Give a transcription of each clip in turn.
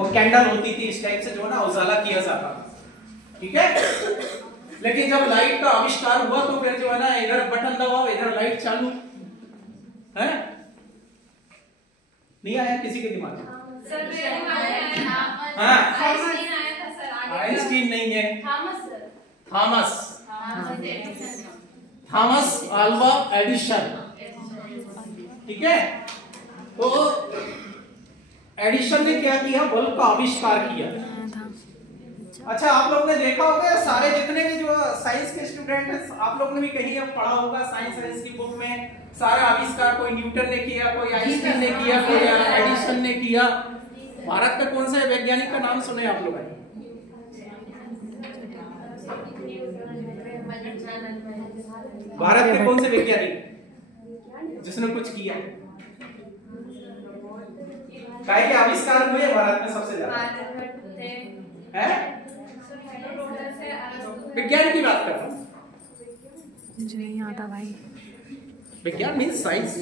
और कैंडल होती थी, इस टाइप से जो है ना उजाला किया जाता था, ठीक है। लेकिन जब लाइट का आविष्कार हुआ तो फिर जो है ना इधर बटन दबाओ इधर लाइट चालू है। नहीं आया किसी के दिमाग में? आइंस्टीन नहीं है, थॉमस अल्वा एडिशन, ठीक है। तो एडिशन ने क्या किया, बल्ब का आविष्कार किया। अच्छा, आप लोग ने देखा होगा सारे जितने भी जो साइंस के स्टूडेंट हैं, आप लोग ने भी कहीं अब पढ़ा होगा साइंस की बुक में, सारा आविष्कार कोई न्यूटन ने किया, कोई आइंस्टीन ने किया, कोई एडिशन ने किया। भारत का कौन सा वैज्ञानिक का नाम सुने आप लोग? भारत के कौन से वैज्ञानिक जिसने कुछ किया? काय के आविष्कार हुए भारत में सबसे ज्यादा? है विज्ञान की बात कर रहा हूँ, मुझे नहीं आता भाई। विज्ञान मीन्स साइंस।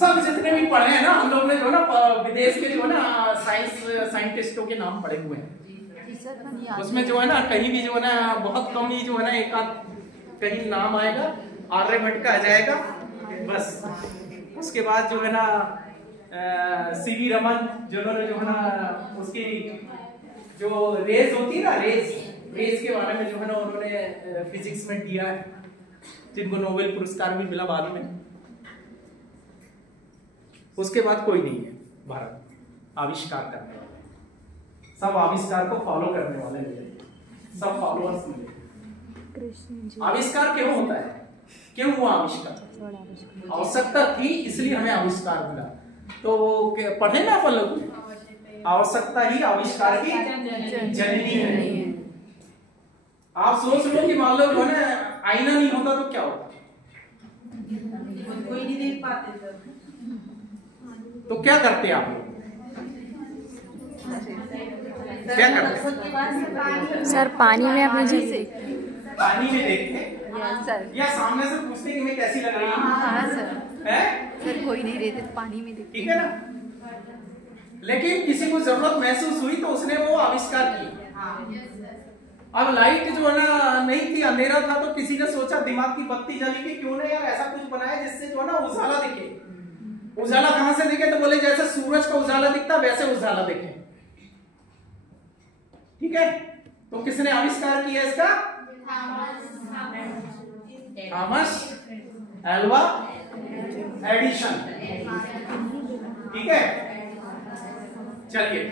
सब जितने भी पढ़े हैं ना हम लोग ने, जो ना विदेश के जो है ना साइंटिस्टों के नाम पढ़े हुए हैं, उसमें जो है ना कहीं भी जो है ना बहुत कम ही जो है ना एक आध कहीं नाम आएगा, आर्यभट्ट का आ जाएगा बस। उसके बाद जो है ना सीवी रमन जिन्होंने जो है ना उसकी जो रेज होती है ना, रेज के बारे में जो है ना उन्होंने फिजिक्स में दिया है, जिनको नोबेल पुरस्कार भी मिला बाद में। उसके बाद कोई नहीं है भारत आविष्कार करने वाले, सब आविष्कार को फॉलो करने वाले मिले, सब फॉलोअर्स मिले। आविष्कार क्यों होता है, क्यों हुआ आविष्कार? आवश्यकता थी इसलिए हमें आविष्कार मिला। तो पढ़े ना अपन लोग, आवश्यकता ही आविष्कार की जननी है। आप सोच लो कि मान लो जो है ना आईना नहीं होता तो क्या होता, कोई नहीं देख पाते तो क्या करते आप लोग? क्या करते सर? पानी में अपनी जैसे पानी में देखते सर, या सामने से पूछते कि मैं कैसी लग रही हूँ? हाँ सर। है सर कोई नहीं रहते तो पानी में देखते, ठीक है ना। लेकिन किसी को जरूरत महसूस हुई तो उसने वो आविष्कार किया। अब लाइट जो है ना नहीं थी, अंधेरा था, तो किसी ने सोचा दिमाग की बत्ती जली कि क्यों ना यार ऐसा कुछ बनाया जिससे जो है ना उजाला दिखे। उजाला कहां से दिखे? तो बोले जैसे सूरज का उजाला दिखता वैसे उजाला दिखे, ठीक है। तो किसने आविष्कार किया इसका? थॉमस अल्वा एडिशन, ठीक है। चलिए,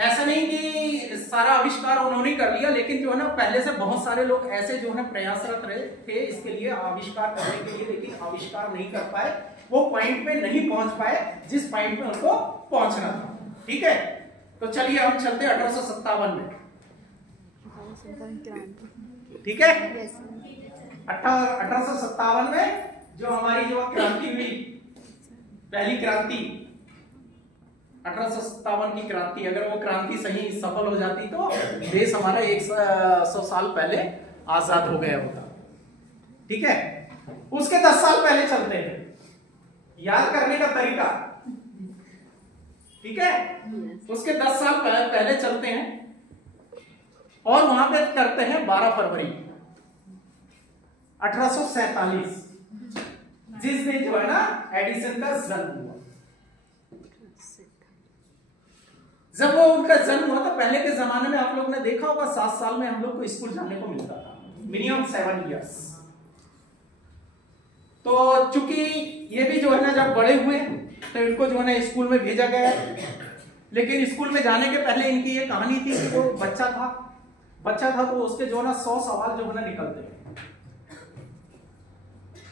ऐसा नहीं कि सारा आविष्कार उन्होंने कर लिया, लेकिन जो है ना पहले से बहुत सारे लोग ऐसे जो है प्रयासरत रहे थे इसके लिए, आविष्कार करने के लिए, लेकिन आविष्कार नहीं कर पाए, वो पॉइंट पे नहीं पहुंच पाए जिस पॉइंट पे उनको पहुंचना था, ठीक है। तो चलिए हम चलते 1857 में, ठीक है। 1857 में जो हमारी जो क्रांति हुई, पहली क्रांति 1857 की क्रांति, अगर वो क्रांति सही सफल हो जाती तो देश हमारा 100 साल पहले आजाद हो गया होता, ठीक है। उसके 10 साल पहले चलते हैं, याद करने का तरीका, ठीक है। उसके 10 साल पहले चलते हैं और वहां पे करते हैं 12 फरवरी 1847, जिस दिन जो है ना एडिसन का जन्म हुआ। जब वो उनका जन्म हुआ तो पहले के जमाने में आप लोग ने देखा होगा 7 साल में हम लोग को स्कूल जाने को मिलता था, मिनिमम 7 इयर्स। तो चूंकि ये भी जो है ना जब बड़े हुए तो इनको जो है ना स्कूल में भेजा गया, लेकिन स्कूल में जाने के पहले इनकी ये कहानी थी कि वो बच्चा था तो उसके जो है ना 100 सवाल जो है ना निकलते हैं।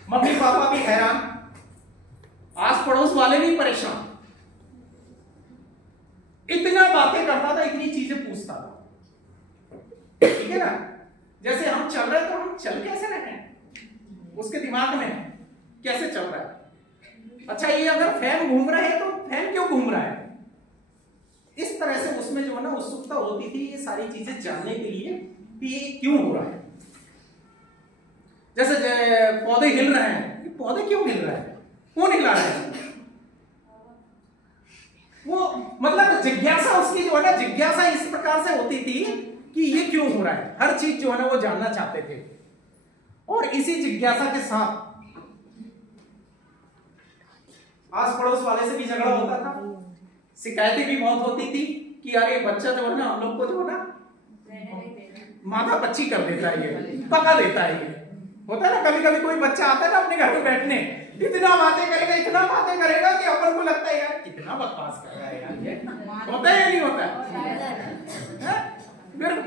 मम्मी पापा भी हैरान, आस पड़ोस वाले भी परेशान, इतना बातें करता था, इतनी चीजें पूछता था, ठीक है ना। जैसे हम चल रहे तो हम चल कैसे रहे हैं, उसके दिमाग में कैसे चल रहा है। अच्छा, ये अगर फैन घूम रहा है तो फैन क्यों घूम रहा है, इस तरह से उसमें जो है ना उत्सुकता होती थी ये सारी चीजें जानने के लिए कि ये क्यों हो रहा है। जैसे पौधे हिल रहे हैं, पौधे क्यों हिल रहा है, कौन हिला रहा है? वो मतलब जिज्ञासा उसकी जो है ना, जिज्ञासा इस प्रकार से होती थी कि ये क्यों हो रहा है, हर चीज जो है ना वो जानना चाहते थे। और इसी जिज्ञासा के साथ आस पड़ोस वाले से भी झगड़ा होता था, शिकायतें भी बहुत होती थी कि यार ये बच्चा जो है ना हम लोग को जो है ना माथा पच्ची कर देता है, ये पका देता है। ये होता है ना, कभी कभी कोई बच्चा आता है ना अपने घर में बैठने, इतना बातें करेगा, इतना बातें करेगा कि अपन को लगता है यार कितना बकवास कर रहा है यार, ये होता है या नहीं होता है? फिर